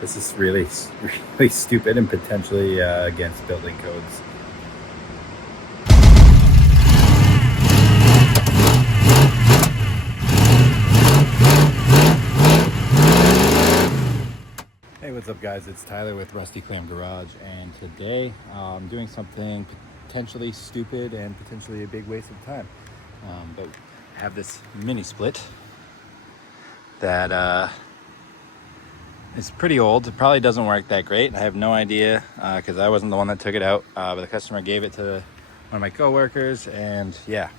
This is really, really stupid and potentially against building codes. Hey, what's up guys? It's Tyler with Rusty Clam Garage, and today I'm doing something potentially stupid and potentially a big waste of time. But I have this mini split that it's pretty old. It probably doesn't work that great. I have no idea because I wasn't the one that took it out, but the customer gave it to one of my coworkers, and yeah,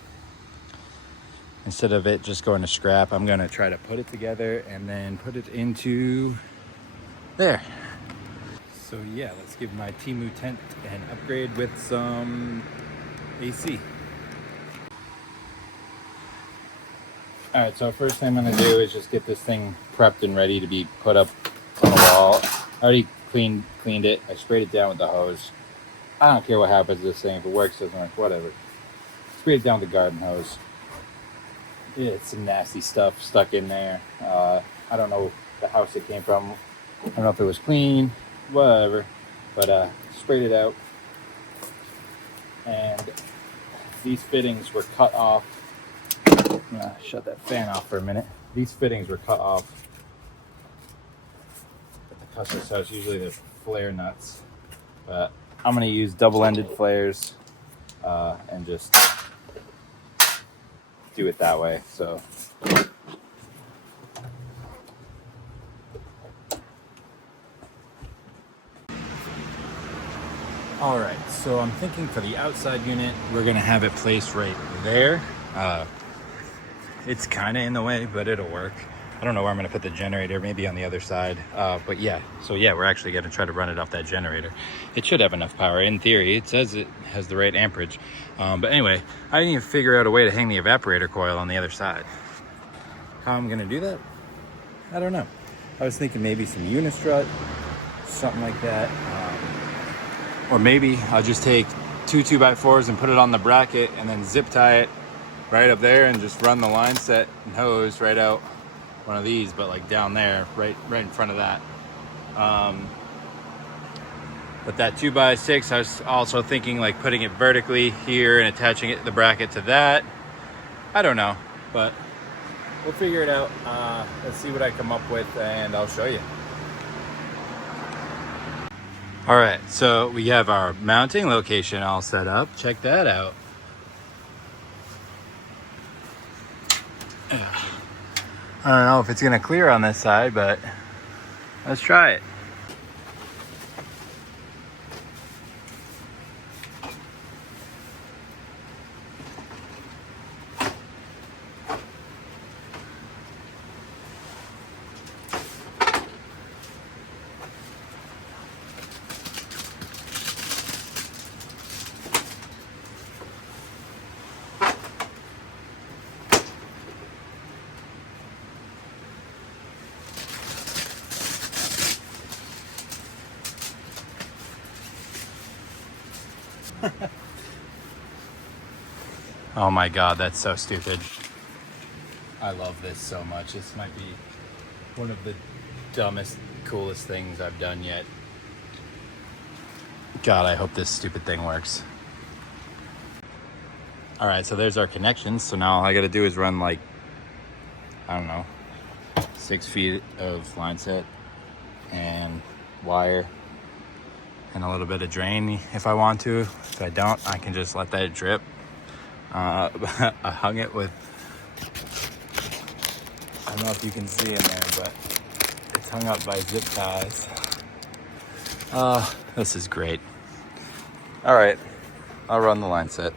instead of it just going to scrap, I'm gonna try to put it together and then put it into there. So yeah, let's give my Temu tent an upgrade with some AC. All right, so first thing I'm gonna do is just get this thing prepped and ready to be put up on the wall. I already cleaned it. I sprayed it down with the hose. I don't care what happens to this thing. If it works, doesn't work, whatever. Sprayed it down with the garden hose. It's some nasty stuff stuck in there. I don't know the house it came from. I don't know if it was clean, whatever. But sprayed it out. And these fittings were cut off. I'm gonna shut that fan off for a minute. These fittings were cut off at the customer's house. Usually they're flare nuts, but I'm gonna use double-ended flares and just do it that way. So all right, so I'm thinking for the outside unit, we're gonna have it placed right there. It's kind of in the way, but it'll work. I don't know where I'm gonna put the generator, maybe on the other side. But yeah, so yeah, we're actually gonna try to run it off that generator. It should have enough power. In theory, it says it has the right amperage. But anyway, I didn't even figure out a way to hang the evaporator coil on the other side. How I'm gonna do that? I don't know. I was thinking maybe some unistrut, something like that. Or maybe I'll just take two 2x4s and put it on the bracket and then zip tie it right up there and just run the line set and hose right out one of these, but like down there, right in front of that. But that 2x6, I was also thinking like putting it vertically here and attaching it, the bracket, to that. I don't know, but we'll figure it out. Let's see what I come up with and I'll show you. All right, so we have our mounting location all set up. Check that out. I don't know if it's gonna clear on this side, but let's try it. Oh my God, that's so stupid. I love this so much. This might be one of the dumbest, coolest things I've done yet. God, I hope this stupid thing works. All right, so there's our connections. So now all I gotta do is run like, I don't know, 6 feet of line set and wire and a little bit of drain if I want to. If I don't, I can just let that drip. I hung it with, I don't know if you can see in there, but it's hung up by zip ties. This is great. All right, I'll run the line set.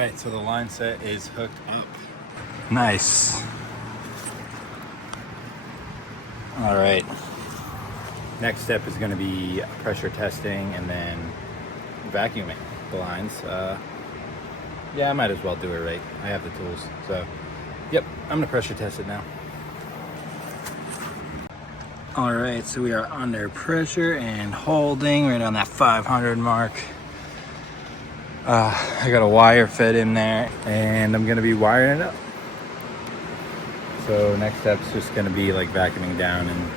right, so the line set is hooked up. Nice. All right. Next step is going to be pressure testing and then vacuuming the lines. Yeah, I might as well do it right. I have the tools. So, yep, I'm going to pressure test it now. All right, so we are under pressure and holding right on that 500 mark. I got a wire fed in there and I'm going to be wiring it up. So next step's just going to be like vacuuming down and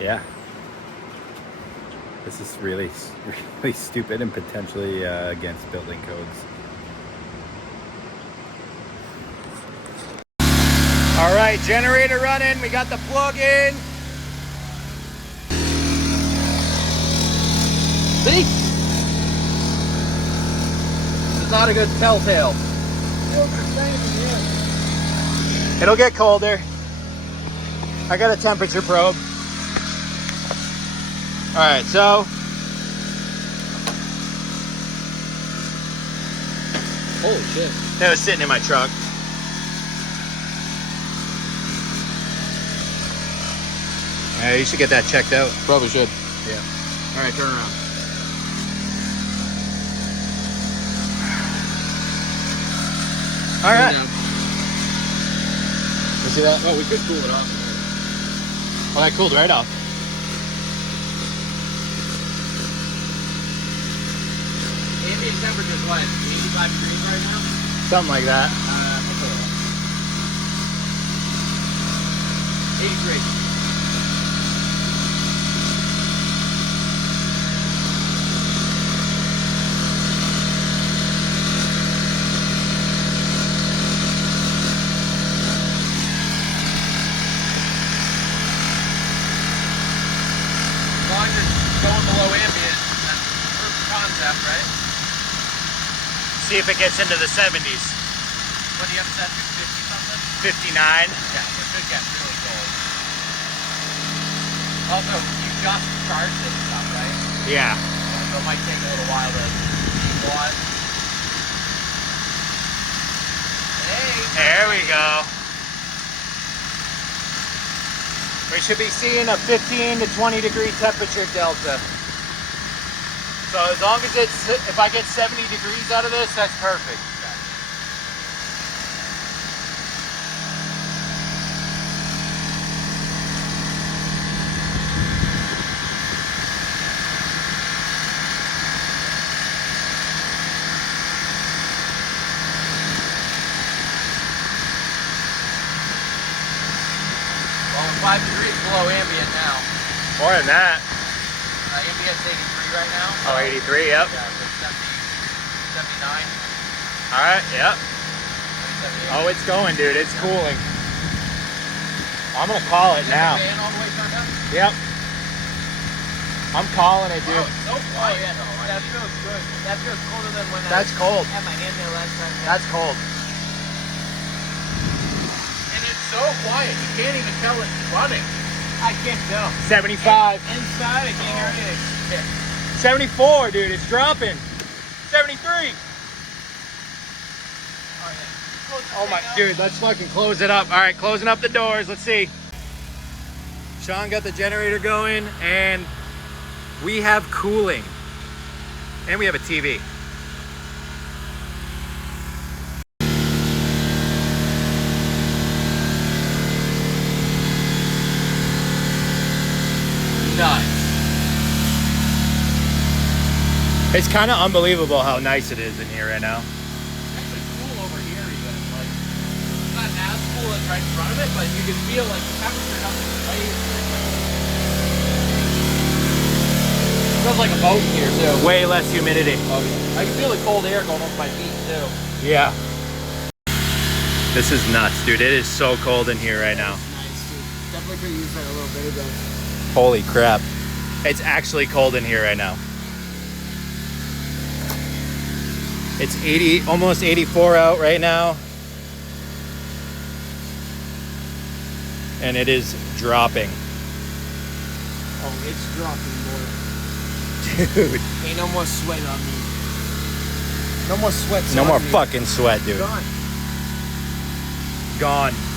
yeah. This is really stupid and potentially against building codes. All right, generator running. We got the plug in. See? This is not a good telltale. It'll get colder. I got a temperature probe. All right, so. Holy shit. That was sitting in my truck. Yeah, you should get that checked out. Probably should. Yeah. All right, turn around. All right. You see that? Oh, we could cool it off. Well, that cooled right off. Ambient temperature is what? 85 degrees right now? Something like that. 83. Going below ambient, that's proof of concept, right? See if it gets into the 70s. What do you have set to? 50 something? 59. Yeah, it should get really cold. Also, you just charged this stuff, right? Yeah. So it might take a little while to equalize. Hey! There we go. We should be seeing a 15 to 20 degree temperature delta. So as long as it's, if I get 70 degrees out of this, that's perfect. Well, we're 5 degrees below ambient now. More than that. Ambient's 83 right now. Oh, 83, yep. Yeah, so 79. All right, yep. 78. Oh, it's going, dude. It's cooling. I'm gonna call it now. Fan all the way turned up? Yep. I'm calling it, dude. Oh, it's so quiet. Yeah, no, that feels good. That feels colder than when That's cold. I had my hand there last time. That's cold. And it's so quiet. You can't even tell it's running. I can't tell. 75. Inside, I can't hear anything. Yeah. 74, dude. It's dropping. 73. Oh my, dude, let's fucking close it up. All right, closing up the doors. Let's see. Sean got the generator going and we have cooling and we have a TV. Nice. It's kind of unbelievable how nice it is in here right now. It's actually cool over here even. Like, it's not as cool as right in front of it, but you can feel like the temperature doesn't raise. It feels like a boat in here too. Way less humidity. Oh yeah. I can feel the cold air going over my feet too. Yeah. This is nuts, dude. It is so cold in here right now. Nice, dude. Definitely could use that a little bit ago. Holy crap. It's actually cold in here right now. It's 80, almost 84 out right now. And it is dropping. Oh, it's dropping more. Dude. Ain't no more sweat on me. No more sweat. No more fucking sweat, dude. Gone. Gone.